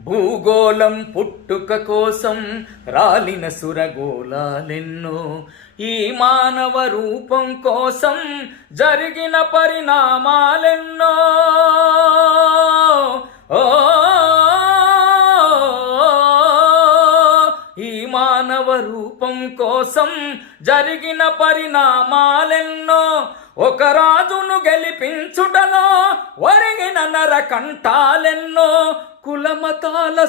భూగోళం పుట్టుక కోసం రాలిన సురగోళాలెన్నో, ఈ మానవ రూపం కోసం జరిగిన పరిణామాలెన్నో. ఓ ఈ మానవ రూపం కోసం జరిగిన పరిణామాలెన్నో, ఒక రాజును గెలిపించుటలో ఒరిగిన నరకంఠాలెన్నో. కులమతాల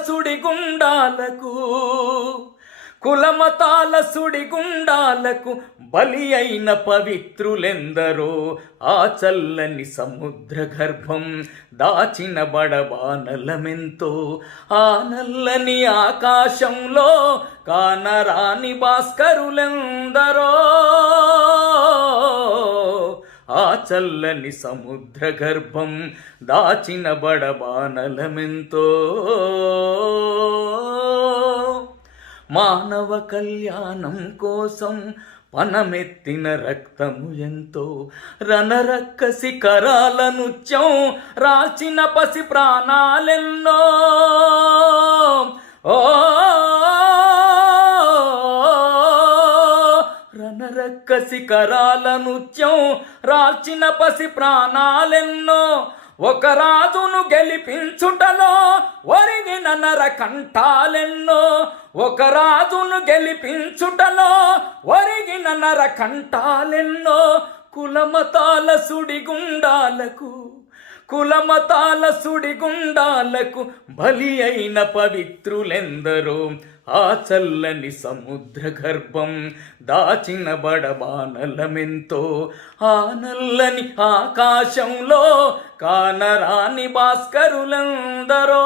సుడిగుండాలకు బలి అయిన పవిత్రులెందరో, ఆ చల్లని సముద్ర గర్భం దాచిన బడబానలమెంతో. ఆ నల్లని ఆకాశంలో కానరాని భాస్కరులెందరో, ఆ చల్లని సముద్ర గర్భం దాచిన బడబానలమెంతో. మానవ కళ్యాణం కోసం పనమెత్తిన రక్తము ఎంతో, రణరక్క శిఖరాల నృత్యం రాల్చిన పసి ప్రాణాలెన్నో. ఓ రణరక్క శిఖరాల నృత్యం రాల్చిన పసి ప్రాణాలెన్నో, ఒక రాజును గెలిపించుటలో ఒరిగిన నరకంఠాలెన్నో. ఒక రాజును గెలిపించుటలో ఒరిగిన నరకంఠాలెన్నో. కులమతాల సుడిగుండాలకు బలి అయిన పవిత్రులెందరో, ఆ చల్లని సముద్ర గర్భం దాచిన బడబానలమెంతో. ఆ నల్లని ఆకాశంలో కానరాని భాస్కరులెందరో,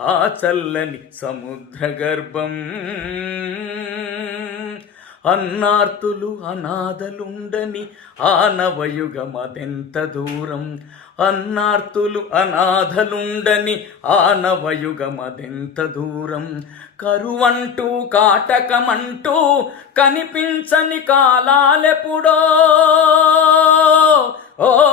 ఆ చల్లని సముద్ర గర్భం. అన్నార్తులు అనాథలుండని ఆ నవయుగమదెంత దూరం. అన్నార్తులు అనాథలుండని ఆ నవయుగమదెంత దూరం. కరువంటూ కాటకమంటూ కనిపించని కాలాలెప్పుడో. ఓ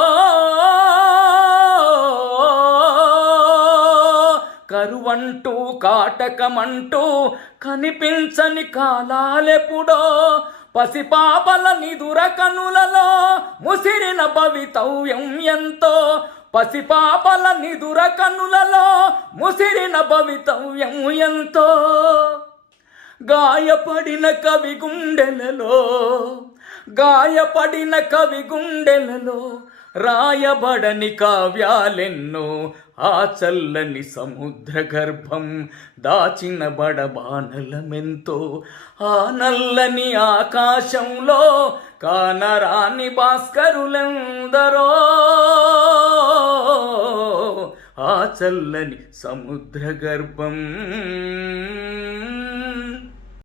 కరువంటూ కాటకమంటూ కనిపించని కాలాలెప్పుడో. పసిపాపల నిదుర కనులలో ముసిరిన భవితవ్యం ఎంతో. పసిపాపల నిదుర కనులలో ముసిరిన భవితవ్యం ఎంతో. గాయపడిన కవి గుండెలలో రాయబడని కావ్యాలెన్నో, ఆ చల్లని సముద్ర గర్భం దాచిన బడబానలమెంతో. ఆ నల్లని ఆకాశంలో కానరాని భాస్కరులెందరో, ఆ చల్లని సముద్ర గర్భం.